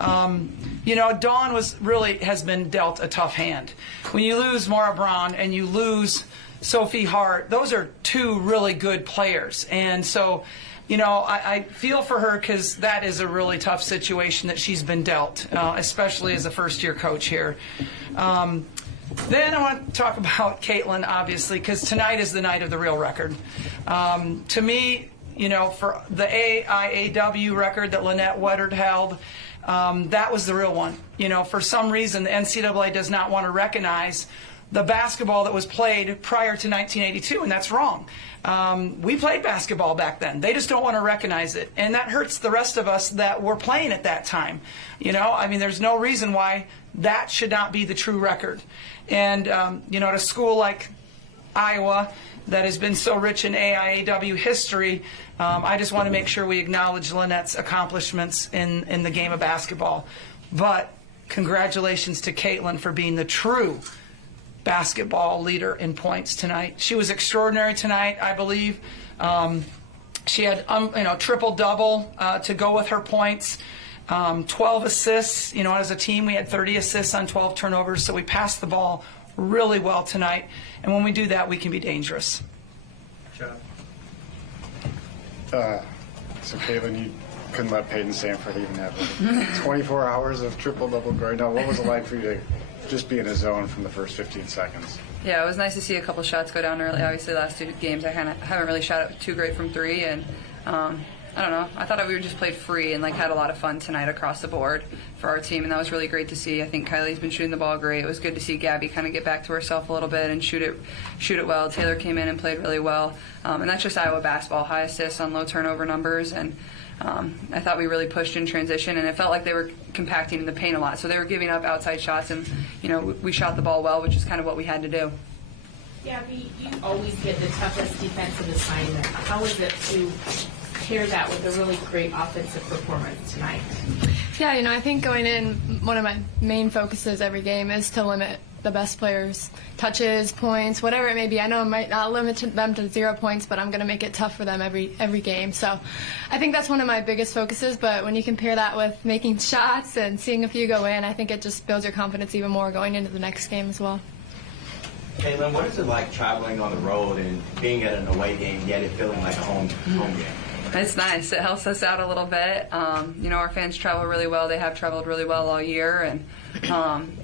You know, Dawn has been dealt a tough hand. When you lose Maura Braun and you lose Sophie Hart, those are two really good players. And so, you know, I feel for her because that is a really tough situation that she's been dealt, especially as a first-year coach here. Then I want to talk about Caitlyn, obviously, because tonight is the night of the real record. To me, you know, for the AIAW record that Lynette Woodard held, that was the real one. You know, for some reason, the NCAA does not want to recognize the basketball that was played prior to 1982, and that's wrong. We played basketball back then. They just don't want to recognize it, and that hurts the rest of us that were playing at that time. You know, I mean, there's no reason why that should not be the true record. And, you know, at a school like Iowa that has been so rich in AIAW history, I just want to make sure we acknowledge Lynette's accomplishments in the game of basketball. But congratulations to Caitlyn for being the true basketball leader in points tonight. She was extraordinary tonight, I believe. She had you know, triple-double to go with her points. 12 assists. You know, as a team, we had 30 assists on 12 turnovers, so we passed the ball really well tonight. And when we do that, we can be dangerous. John. So, Caitlyn, you couldn't let Peyton Sanford even have 24 hours of triple-double grade. Now, what was it like for you to just be in a zone from the first 15 seconds? Yeah, it was nice to see a couple shots go down early. Obviously, the last two games I haven't really shot it too great from three, and I don't know. I thought we just played free and had a lot of fun tonight across the board for our team, and that was really great to see. I think Kylie's been shooting the ball great. It was good to see Gabby kind of get back to herself a little bit and shoot it well. Taylor came in and played really well, and that's just Iowa basketball: high assists on low turnover numbers. And I thought we really pushed in transition, and it felt like they were compacting in the paint a lot. So they were giving up outside shots, and you know, we shot the ball well, which is kind of what we had to do. Gabby, you always get the toughest defensive assignment. How is it to pair that with a really great offensive performance tonight? Yeah, you know, I think going in, one of my main focuses every game is to limit the best players' touches, points, whatever it may be. I know I might not limit them to 0 points, but I'm going to make it tough for them every game. So I think that's one of my biggest focuses, but when you compare that with making shots and seeing a few go in, I think it just builds your confidence even more going into the next game as well. Caitlyn, what is it like traveling on the road and being at an away game, yet it feeling like a home game? It's nice. It helps us out a little bit. You know, our fans travel really well. They have traveled really well all year, and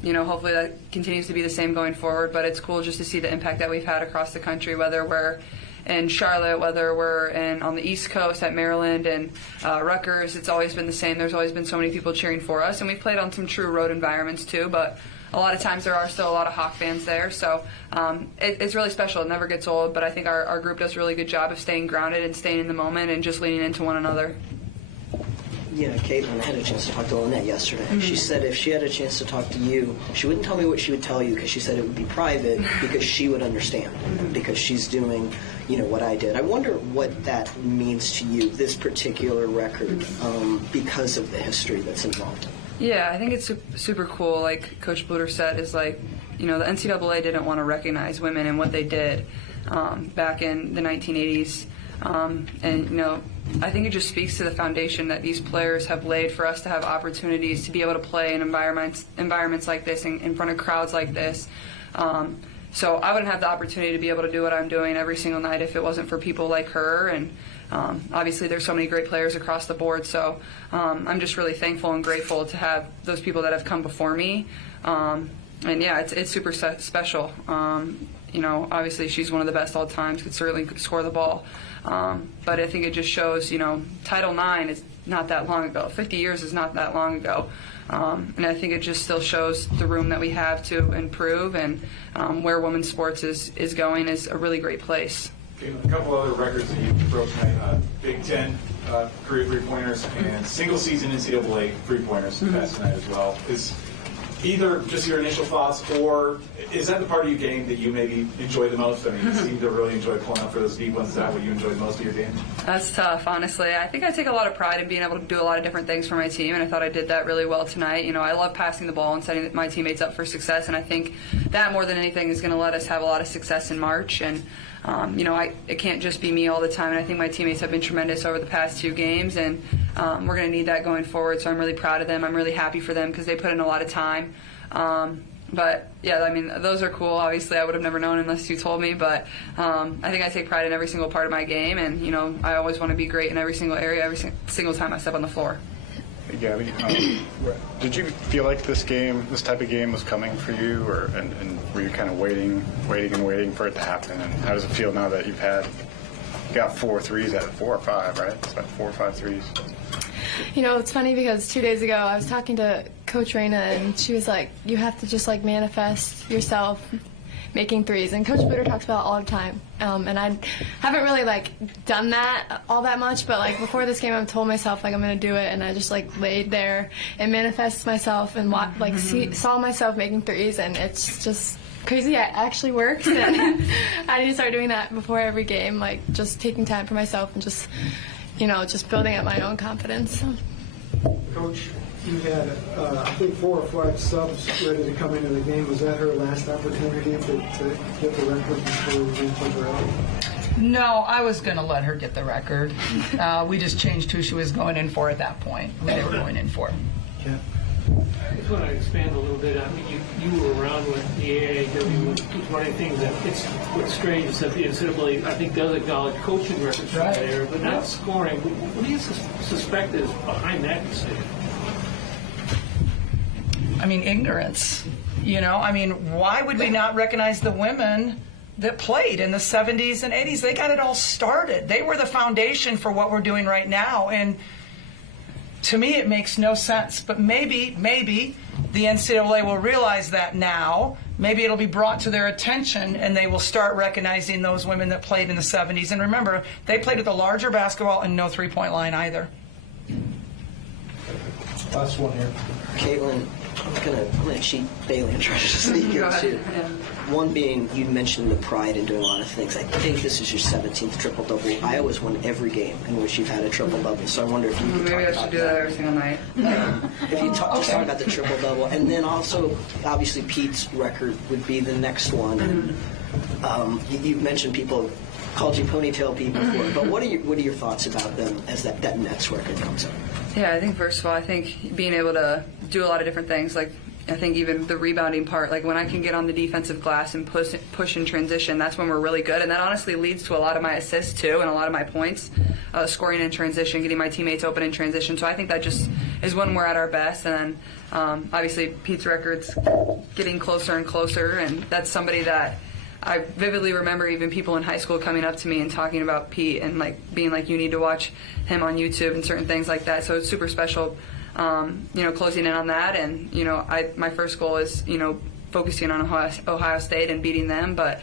you know, hopefully that continues to be the same going forward. But it's cool just to see the impact that we've had across the country, whether we're in Charlotte, whether we're on the East Coast at Maryland and Rutgers. It's always been the same. There's always been so many people cheering for us, and we've played on some true road environments too. But a lot of times there are still a lot of Hawk fans there, so it's really special. It never gets old, but I think our group does a really good job of staying grounded and staying in the moment and just leaning into one another. Yeah, Caitlyn, I had a chance to talk to Lynette yesterday. Mm-hmm. She said if she had a chance to talk to you, she wouldn't tell me what she would tell you because she said it would be private because she would understand because she's doing, you know, what I did. I wonder what that means to you, this particular record, because of the history that's involved. Yeah, I think it's super cool. Like Coach Bluder said, is like, you know, the NCAA didn't want to recognize women and what they did back in the 1980s. And, you know, I think it just speaks to the foundation that these players have laid for us to have opportunities to be able to play in environments like this, in front of crowds like this. So I wouldn't have the opportunity to be able to do what I'm doing every single night if it wasn't for people like her. And obviously there's so many great players across the board. So I'm just really thankful and grateful to have those people that have come before me. And yeah, it's super special. You know, obviously she's one of the best all times, could certainly score the ball. But I think it just shows, you know, Title IX is not that long ago. 50 years is not that long ago. And I think it just still shows the room that we have to improve, and where women's sports is going is a really great place. Okay, a couple other records that you broke tonight. Big Ten career three-pointers and single-season NCAA three-pointers passed tonight as well. Is either just your initial thoughts, or is that the part of your game that you maybe enjoy the most? I mean, you seem to really enjoy pulling up for those deep ones. Is that what you enjoy most of your game? That's tough, honestly. I think I take a lot of pride in being able to do a lot of different things for my team, and I thought I did that really well tonight. You know, I love passing the ball and setting my teammates up for success, and I think that more than anything is going to let us have a lot of success in March. And you know, it can't just be me all the time, and I think my teammates have been tremendous over the past two games, and we're going to need that going forward. So I'm really proud of them. I'm really happy for them because they put in a lot of time. But yeah, I mean, those are cool. Obviously, I would have never known unless you told me. But I think I take pride in every single part of my game, and I always want to be great in every single area, every single time I step on the floor. Gabby, did you feel like this type of game was coming for you, and were you kind of waiting for it to happen? And how does it feel now that you got 4 threes out of 4 or 5, right? It's like 4 or 5 threes. It's funny because 2 days ago I was talking to Coach Raina, and she was like, you have to just like manifest yourself making threes, and Coach Bluder talks about it all the time. And I haven't really like done that all that much, but like before this game, I told myself like I'm gonna do it, and I just like laid there and manifested myself and saw myself making threes, and it's just crazy. It actually works, and I need to start doing that before every game, like just taking time for myself and just just building up my own confidence. So. Coach, you had, I think 4 or 5 subs ready to come into the game. Was that her last opportunity to get the record before we put her out? No, I was going to let her get the record. We just changed who she was going in for at that point, who they were going in for. Yeah. I just want to expand a little bit. I mean, you were around when the AAW was one of the things that what's strange is that the NCAA, I think, does acknowledge coaching records from that era, but not scoring. What do you suspect is behind that decision? I mean, ignorance. I mean, why would we not recognize the women that played in the 70s and 80s? They got it all started. They were the foundation for what we're doing right now. And to me, it makes no sense. But maybe the NCAA will realize that now. Maybe it'll be brought to their attention, and they will start recognizing those women that played in the 70s. And remember, they played with a larger basketball and no three-point line either. Last one here. Caitlyn, I'm gonna cheat Bailey and try to sneak in too. One being, you mentioned the pride in doing a lot of things. I think this is your 17th triple-double. Iowa's won every game in which you've had a triple-double, so I wonder if you could Maybe talk I about should do that every single night. If you just talk about the triple-double, and then also, obviously, Pete's record would be the next one. And you've mentioned people called you ponytail Pete before, but what are your thoughts about them as that next record comes up? Yeah, I think first of all, I think being able to do a lot of different things, like I think even the rebounding part, like when I can get on the defensive glass and push in transition, that's when we're really good. And that honestly leads to a lot of my assists too and a lot of my points, scoring in transition, getting my teammates open in transition. So I think that just is when we're at our best. And then obviously Pete's record's getting closer and closer, and that's somebody that I vividly remember even people in high school coming up to me and talking about Pete and like being like, you need to watch him on YouTube and certain things like that. So it's super special, closing in on that. And, my first goal is, focusing on Ohio State and beating them. But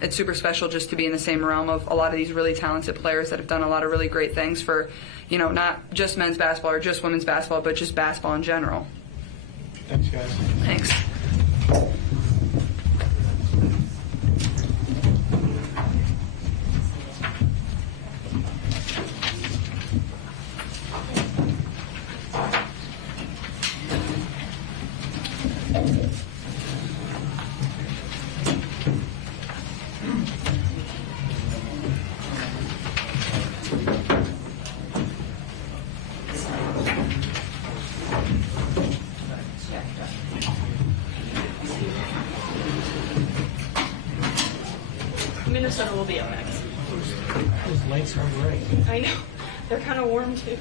it's super special just to be in the same realm of a lot of these really talented players that have done a lot of really great things for, not just men's basketball or just women's basketball, but just basketball in general. Thanks, guys. Thanks. Minnesota will be up next. Those lights are bright. I know. They're kind of warm too.